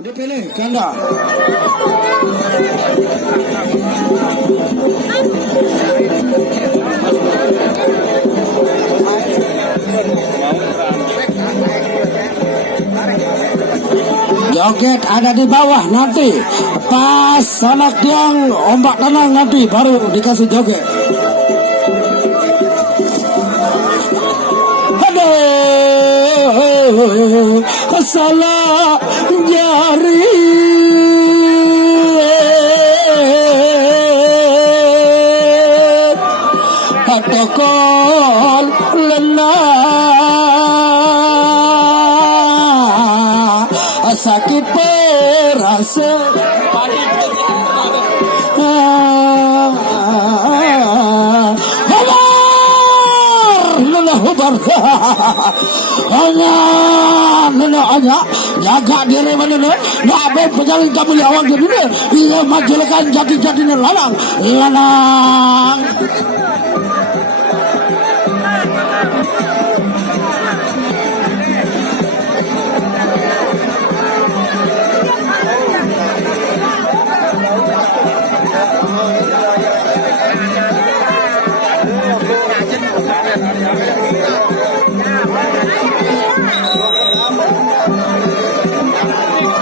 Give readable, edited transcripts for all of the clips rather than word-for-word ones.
Dipilih ganda. Joget ada di bawah nanti. Pas anak yang ombak tenang nanti baru dikasih joget. Aduh, salah jari. Atokol lenah sakit perasa hubar hanya nena aja jaga diri mana nena nak be pejalan kamu awak dulu ia majukan jati-jatinya lalang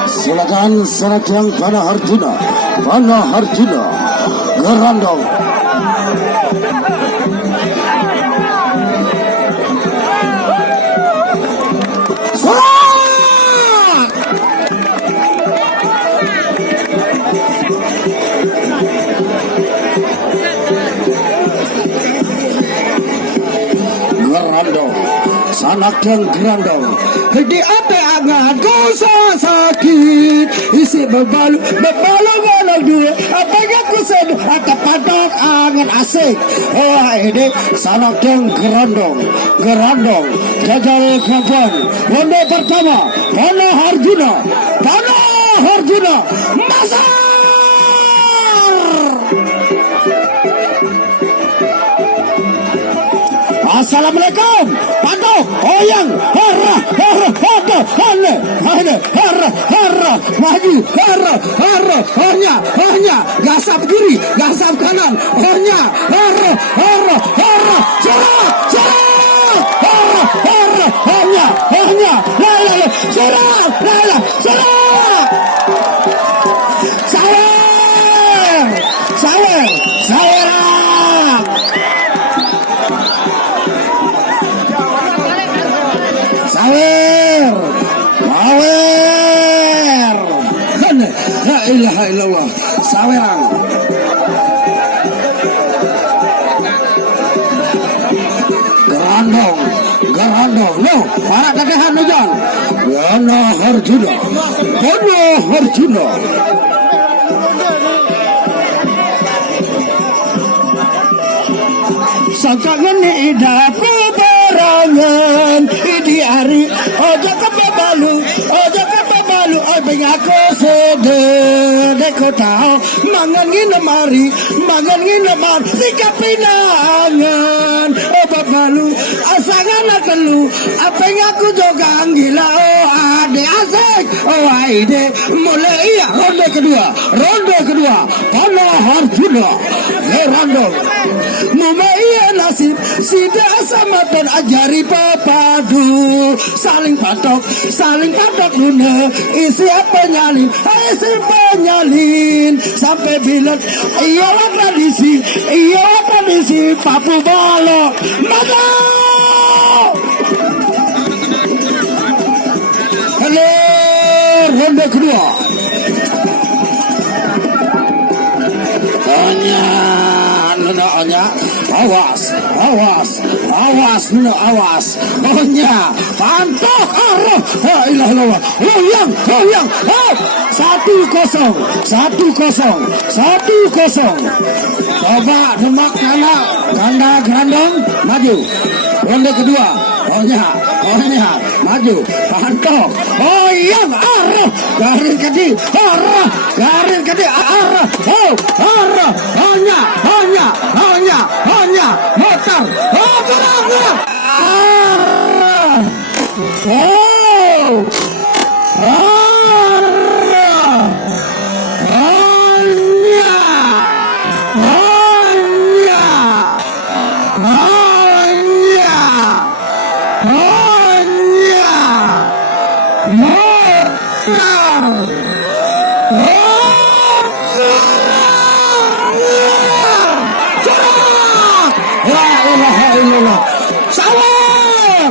silakan Sanakyang Panah Arjuna Gerandong. Gerandong Sanakyang Gerandong di ate angan kusa sakit isi bebalu walau dia apa yang kusen atau patok angan asik ini Sanakyang Gerandong jajal kapan ronde pertama Panah Arjuna Masar. Assalamualaikum. Patok, oyang, hara, maju, hanya, gasap kiri, gasap kanan, hanya, sawer. Sawer. La ilaha illallah. Saweran. Gerandong. No, para kadahan hujan. Panah Arjuna. Sangkangan hidapku berangan di hari ojo kebabalu abeng aku sedek kau tahu mangan nginemari sikap pinangan babalu asangan telu abeng aku jogang gila ade asik aide mulai ronde kedua Panah Arjuna Gerandong Mumaiya nasib sida sama dan ajari papadu saling patok guna isi penyalin sampai bilet iyalah tradisi papu balok mata halo ronde kedua hanya awas ohnya pantok arah ilah huyang 1-0 coba Demak ganda Gerandong maju ronde kedua ohnya maju pantok huyang arah garis kedi arah hanya motor La ilaha illallah. Sawer.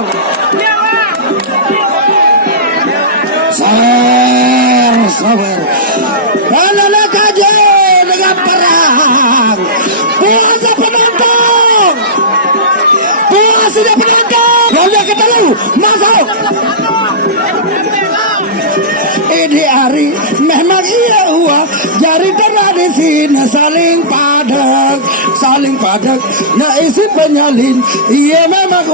Sawer. Anak-anak aja dengan perang. Puasa penonton. Puasanya penonton. Lalu kita lalu masuk. Ini hari memang iya jari tradisi saling padat nah isi penyalin iya memang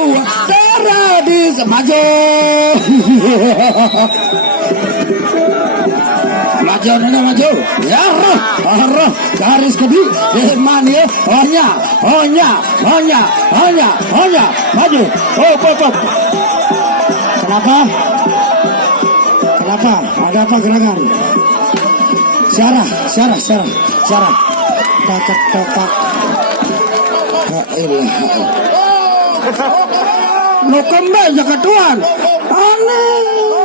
tradisi maju maju ya roh garis kedi mania onya maju pop Kenapa? Ada apa gerakan? Syarah. Takak. Lo kembali jaga tuan. Aneh.